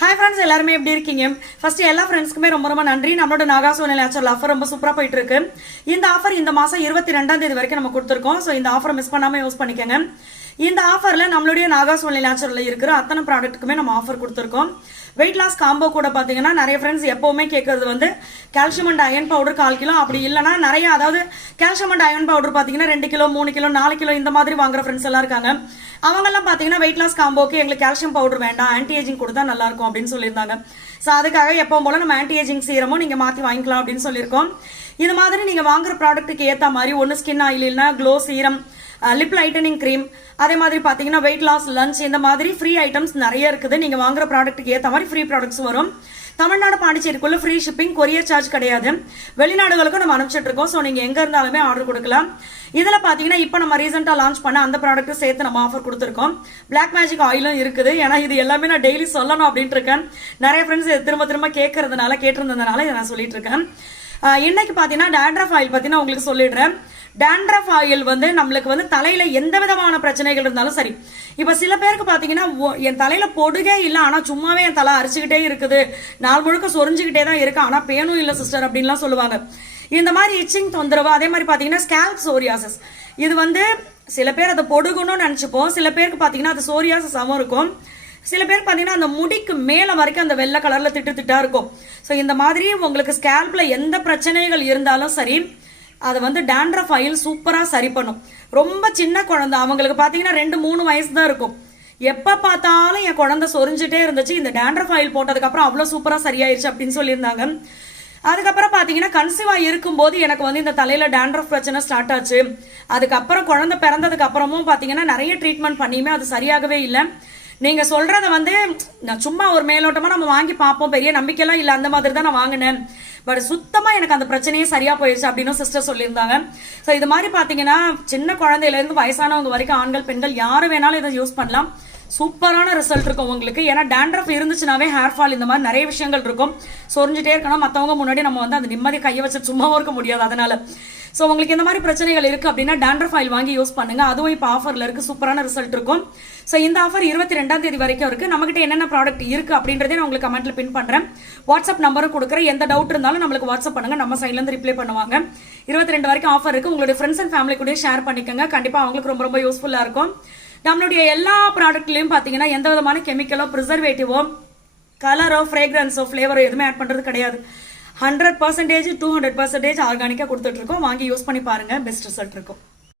Hi friends, எல்லாருமே எப்படி இருக்கீங்க? ஃபர்ஸ்ட் எல்லா ஃப்ரெண்ட்ஸ்க்குமே ரொம்ப ரொம்ப நன்றி. நம்மளோட நாகாசோனி நேச்சுரல் ஆஃபர் ரொம்ப சூப்பரா போயிட்டு இருக்கு. இந்த ஆஃபர் இந்த மாசம் 22ஆம் தேதி வரைக்கும் நம்ம கொடுத்துருக்கோம். ஸோ இந்த ஆஃபரை மிஸ் பண்ணாம யூஸ் பண்ணிக்கோங்க. இந்த ஆஃபர்ல நம்மளுடைய நாகாசோனி நேச்சுரல்ல இருக்கிற அத்தனை ப்ராடக்ட்டுக்குமே நம்ம ஆஃபர் கொடுத்துருக்கோம். வெயிட் லாஸ் காம்போ கூட பாத்தீங்கன்னா நிறைய ஃப்ரெண்ட்ஸ் எப்பவுமே கேட்கறது வந்து calcium and iron powder 1/4 kilo, அப்படி இல்லைன்னா நிறைய, அதாவது கால்சியம் அண்ட் அயன் பவுடர் பாத்தீங்கன்னா 2 கிலோ 3 கிலோ 4 கிலோ இந்த மாதிரி வாங்குற ஃப்ரெண்ட்ஸ் எல்லாம் இருக்காங்க. அவங்க எல்லாம் பாத்தீங்கன்னா வெயிட் லாஸ் காம்போக்கு எங்களுக்கு கால்சியம் பவுடர் வேண்டாம், ஆன்டி ஏஜிங் கொடுத்தா நல்லா இருக்கும் அப்படின்னு சொல்லியிருந்தாங்க. ஸோ அதுக்காக எப்பவும் போல நம்ம ஆன்டி ஏஜிங் சீரமும் நீங்க மாத்தி வாங்கிக்கலாம் அப்படின்னு சொல்லியிருக்கோம். இது மாதிரி நீங்க வாங்குற ப்ராடக்ட்டுக்கு ஏற்ற மாதிரி ஒன்று ஸ்கின் ஆயில் இல்லைன்னா glow serum, lip lightening cream, அதே மாதிரி பாத்தீங்கன்னா வெயிட் லாஸ் லஞ்ச், இந்த மாதிரி ஃப்ரீ ஐட்டம்ஸ் நிறைய இருக்குது. நீங்க வாங்குற ப்ராடக்ட்டுக்கு ஏற்ற மாதிரி ஃப்ரீ ப்ராடக்ட்ஸ் வரும். தமிழ்நாடு பாண்டிச்சேரிக்குள்ள ஃப்ரீ ஷிப்பிங், கொரியர் சார்ஜ் கிடையாது. வெளிநாடுகளுக்கும் நம்ம அனுப்பிச்சிட்டு இருக்கோம். ஸோ நீங்க எங்க இருந்தாலுமே ஆர்டர் கொடுக்கலாம். இதுல பாத்தீங்கன்னா இப்போ நம்ம ரீசெண்டா லான்ச் பண்ண அந்த ப்ராடக்ட் சேர்த்து நம்ம ஆஃபர் கொடுத்துருக்கோம். பிளாக் மேஜிக் ஆயிலும் இருக்குது. ஏன்னா இது எல்லாமே நான் டெய்லி சொல்லணும் அப்படின்ட்டு இருக்கேன். நிறைய ஃப்ரெண்ட்ஸ் திரும்ப திரும்ப கேட்டிருந்ததுனால இதை நான் சொல்லிட்டு இருக்கேன். இன்னைக்கு பாத்தீங்கன்னா டேண்ட்ரஃப் ஆயில் பத்தி உங்களுக்கு சொல்லிடுறேன். டேண்ட்ரஃப் ஆயில் வந்து நம்மளுக்கு வந்து தலையில எந்த விதமான பிரச்சனைகள் இருந்தாலும் சரி. இப்ப சில பேருக்கு பாத்தீங்கன்னா என் தலையில பொடுகே இல்லை, ஆனா சும்மாவே என் தலை அரிச்சுக்கிட்டே இருக்குது, நாள் முழுக்க சொரிஞ்சுக்கிட்டே தான் இருக்கு, ஆனா பேனும் இல்லை சிஸ்டர் அப்படின்லாம் சொல்லுவாங்க. இந்த மாதிரி இச்சிங் தொந்தரவு, அதே மாதிரி பாத்தீங்கன்னா ஸ்கேல்ப் சோரியாசிஸ், இது வந்து சில பேர் அதை பொடுகணும்னு நினைச்சுப்போம். சில பேருக்கு பாத்தீங்கன்னா அது சோரியாசிஸாவும் இருக்கும். சில பேர் பாத்தீங்கன்னா அந்த முடிக்கு மேல வரைக்கும் அந்த வெள்ளை கலர்ல திட்டா இருக்கும். ஸோ இந்த மாதிரி உங்களுக்கு ஸ்கேல்ப்ல எந்த பிரச்சனைகள் இருந்தாலும் சரி, அதை வந்து டேண்ட்ரஃப் ஆயில் சூப்பரா சரி பண்ணும். ரொம்ப சின்ன குழந்தை, அவங்களுக்கு பாத்தீங்கன்னா 2-3 வயசு தான் இருக்கும். எப்ப பார்த்தாலும் என் குழந்தை சொரிஞ்சுட்டே இருந்துச்சு, இந்த டேண்ட்ரஃப் ஆயில் போட்டதுக்கு அப்புறம் அவ்வளவு சூப்பரா சரியாயிருச்சு அப்படின்னு சொல்லியிருந்தாங்க. அதுக்கப்புறம் பாத்தீங்கன்னா கன்சீவா இருக்கும்போது எனக்கு வந்து இந்த தலையில டேண்ட்ரஃப் பிரச்சனை ஸ்டார்ட் ஆச்சு. அதுக்கப்புறம் குழந்தை பிறந்ததுக்கு அப்புறமும் பாத்தீங்கன்னா நிறைய ட்ரீட்மெண்ட் பண்ணியுமே அது சரியாகவே இல்லை. நீங்க சொல்றத வந்து நான் சும்மா ஒரு மேலோட்டமா நம்ம வாங்கி பார்ப்போம், பெரிய நம்பிக்கையெல்லாம் இல்லை, அந்த மாதிரி தான் நான் வாங்கினேன். பட் சுத்தமா எனக்கு அந்த பிரச்சனையே சரியா போயிடுச்சு அப்படின்னு சிஸ்டர் சொல்லியிருந்தாங்க. ஸோ இது மாதிரி பாத்தீங்கன்னா சின்ன குழந்தையில இருந்து வயசானவங்க வரைக்கும் ஆண்கள் பெண்கள் யாரு வேணாலும் இதை யூஸ் பண்ணலாம். சூப்பரான ரிசல்ட் இருக்கும் உங்களுக்கு. ஏன்னா டேண்ட்ரஃப் இருந்துச்சுனாவே ஹேர் ஃபால் இந்த மாதிரி நிறைய விஷயங்கள் இருக்கும். சொரிஞ்சுட்டே இருக்கணும், மற்றவங்க முன்னாடி நம்ம வந்து அந்த நிம்மதி கையை வச்சு சும்மாவும் இருக்க முடியாது. அதனால ஸோ உங்களுக்கு இந்த மாதிரி பிரச்சனைகள் இருக்கு அப்படின்னா டேண்ட்ரஃப் ஆயில் வாங்கி யூஸ் பண்ணுங்க. அதுவும் இப்போ ஆஃபர்ல இருக்கு, சூப்பரான ரிசல்ட் இருக்கும். ஸோ இந்த ஆஃபர் 22ஆம் தேதி வரைக்கும் இருக்கு. நம்மகிட்ட என்னென்ன ப்ராடக்ட் இருக்கு அப்படின்றதே நான் உங்களுக்கு கமெண்ட்ல பின் பண்றேன். வாட்ஸ்அப் நம்பரும் கொடுக்குறேன். எந்த டவுட் இருந்தாலும் நம்மளுக்கு வாட்ஸ்அப் பண்ணுங்க, நம்ம சைட்ல இருந்து ரிப்ளை பண்ணுவாங்க. 22 வரைக்கும் ஆஃபர் இருக்கு. உங்களுடைய ஃப்ரெண்ட்ஸ் அண்ட் ஃபேமிலி கூட ஷேர் பண்ணிக்கோங்க. கண்டிப்பா அவங்களுக்கு ரொம்ப ரொம்ப யூஸ்ஃபுல்லா இருக்கும். நம்மளுடைய எல்லா ப்ராடக்ட்லயும் பாத்தீங்கன்னா எந்த விதமான கெமிக்கலோ, ப்ரிசர்வேட்டிவோ, கலரோ, ஃப்ரேக்ரன்ஸோ, ஃபிளேவரோ எதுவுமே ஆட் பண்றது கிடையாது. 100% 200% ஆர்கானிக்கா கொடுத்துட்டு இருக்கோம். வாங்கி யூஸ் பண்ணி பாருங்க, பெஸ்ட் ரிசல்ட் இருக்கும்.